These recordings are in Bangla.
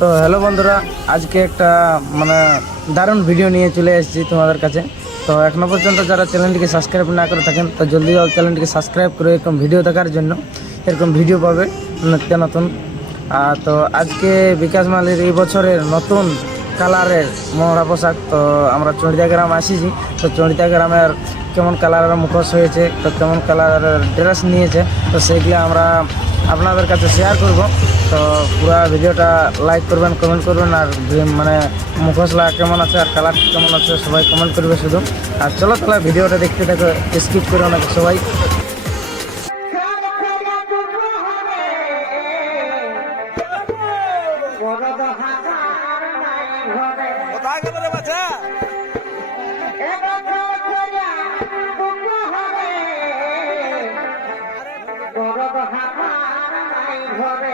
তো হ্যালো বন্ধুরা আজকে একটা মানে দারুণ ভিডিও নিয়ে চলে এসেছি তোমাদের কাছে। তো এখনও পর্যন্ত যারা চ্যানেলটিকে সাবস্ক্রাইব না করে থাকেন, তো জলদি চ্যানেলটিকে সাবস্ক্রাইব করে এরকম ভিডিও দেখার জন্য এরকম ভিডিও পাবে নিত্য নতুন। তো আজকে বিকাশ মালির এই বছরের নতুন কালারের মহড়া পোশাক, তো আমরা চন্ডিদা গ্রাম আসিছি, তো চন্ডিদা গ্রামের কেমন কালারের মুখোশ হয়েছে, তো কেমন কালারের ড্রেস নিয়েছে, তো সেইগুলো আমরা আপনাদের কাছে শেয়ার করব। তো পুরো ভিডিওটা লাইক করবেন কমেন্ট করবেন আর মানে মুখোশলা কেমন আছে আর কালার কেমন আছে সবাই কমেন্ট করবে শুধু আর চলো তাহলে ভিডিওটা দেখতে থাকো স্কিপ করে অনেক সবাই ঘরে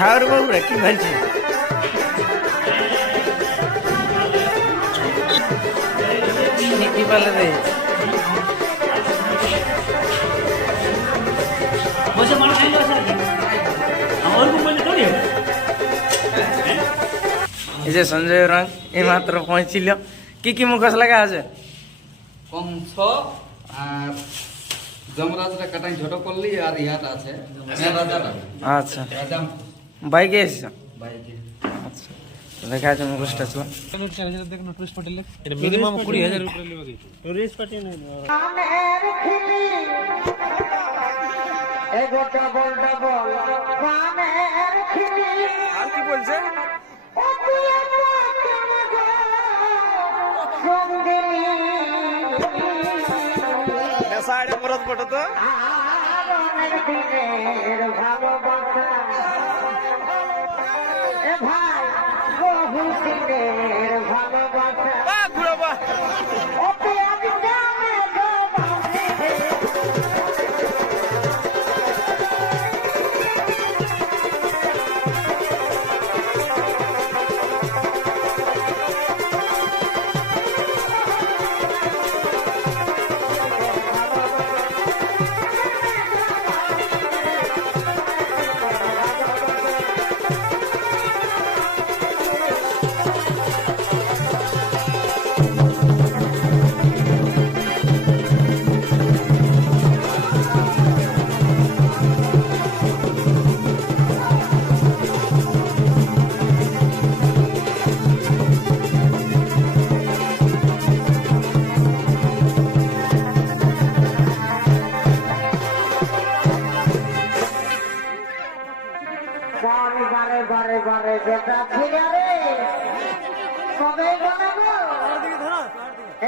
খাওয়ার বাবুরা কি বলছে? কি বলে রে? বসে মানুষ আমার বললে এই যে সঞ্জয় রং এই মাত্র পৌঁছিল কি কি মুখোশ লাগা আছে? কংস আর যমরাজটা কাটাই ছোট করলি আর ইয়াটা আছে। রাজাটা আচ্ছা। রাজা বাইকে এসেছ? বাইকে। আচ্ছা। দেখা আছে মুখোশটা ছিল মিনিমাম কুড়ি হাজার আর কি বলছে? ও তুই আমার কেন ভাই বহু দিনের ভালোবাসা বারে বেটা ছিড়া রে কবে বানাবো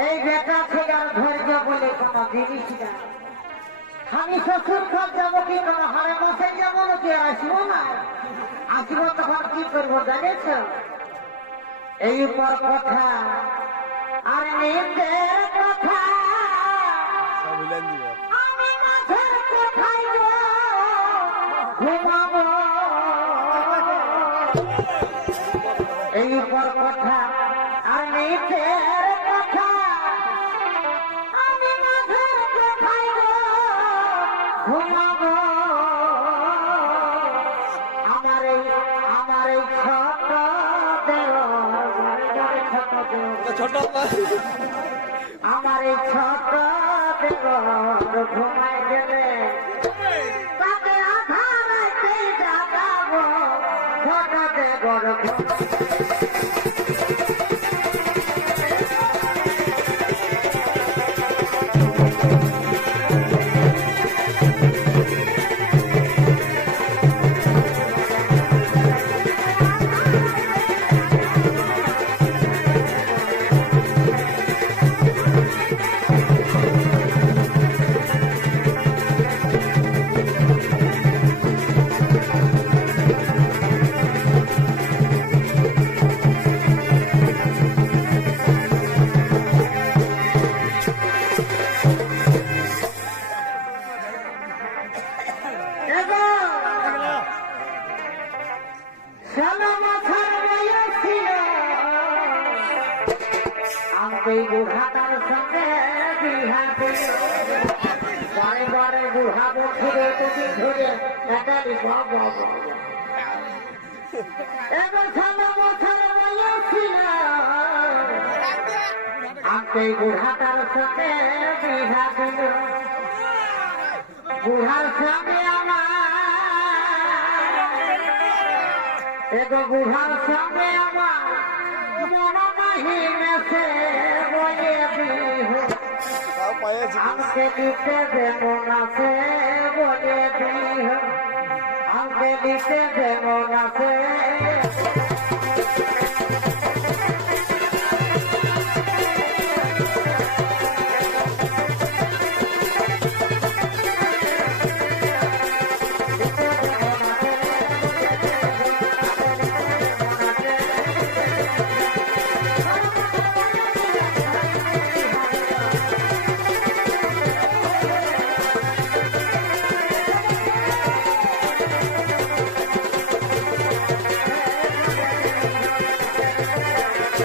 এই বেটা ছিড়ার ধৈর্য বলে কোনো জিনিস না। আমি শ্বশুর ঘর যাব কি কোনো হারে মাসে যাব নাকি? আসব না। আসব তখন কি করব জানিস? এই উপর কথা। আর নিজের কথা। আমি মাঝের কোথায় ঘুমাবো উপর কথা। আর নিচের কথা। আমি মাঝের কোথায় ঘুমাবো। আমার এই আমার এই ছোট দেহ। ছোট আমার এই ছোট ঘুমাই গেলে। আমি গুহাটার সঙ্গে বিহাতে বারে বারে গুহা বন্ধুরে তুমি ধরে এটা বাবা এবার সাদা বছর বলেছিল আমি গুহাটার সঙ্গে এগো গুহার সামনে আমার মন নাহি মেসে বয়ে তাও আমাকে দিতে যেমন আছে, বলে দিহ আমাকে দিতে যেমন আছে।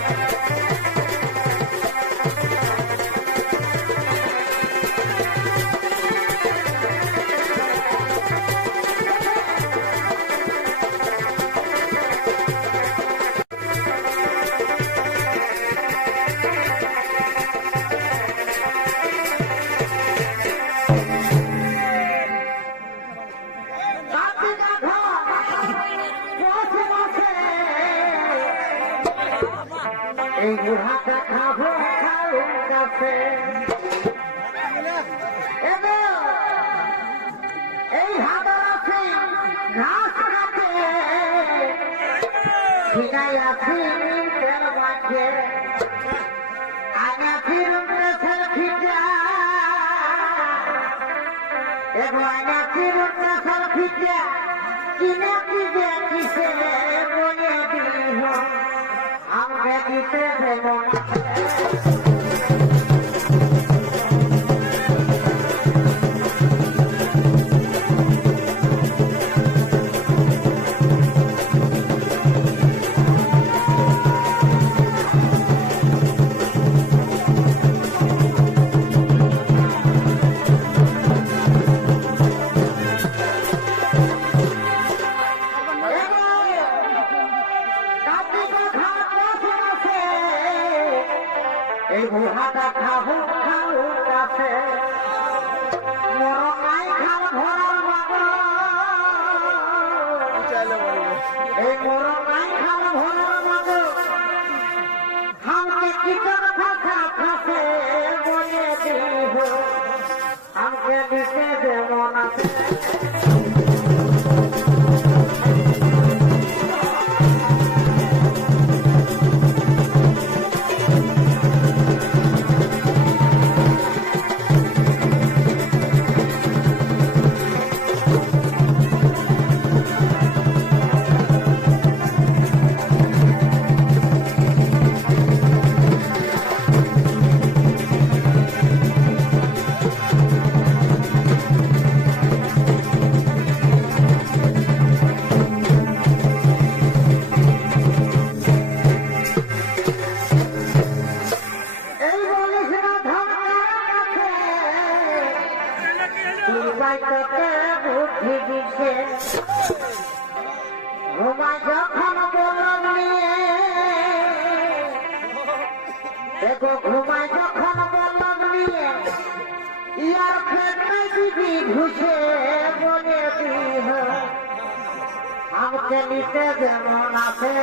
Música এই বুড়াটা খাব খাওয়ার কাছে এই হাজার আছে ঘাস কাটে ঠিকাই আছি তেল মাঠে আগে ফিরুন দেশের খিজা এবং আগে কিনে কিনে কিসে বলে দিল আমাকে দিতে দেব আমাকে কিচন ফাঁকা তোকে বুদ্ধি দিছে ঘুমাই যখন বলল নিয়ে, দেখো ঘুমাই যখন বলল নিয়ে, ইয়ার ফেটে দিবি ঘুষে বলে দিহ আমাকে নিতে যেমন আছে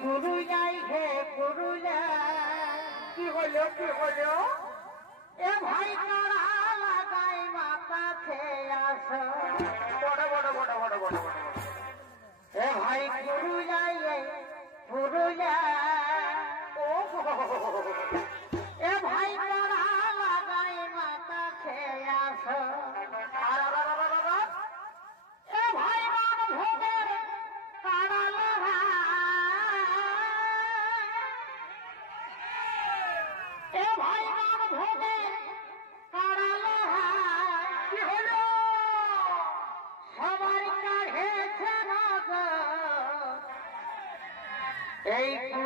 পুরুলাই হে পুরুলা কি হলো কি হলো? এ ভাই তোরা লাগাই মাতা খেয়ে আস। বড় বড় বড় বড় বড় এ ভাই পুরুলাই হে পুরুলা ও এ ভাই তোরা লাগাই মাতা খেয়ে আস। এই পুরুলাই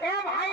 এ ভাই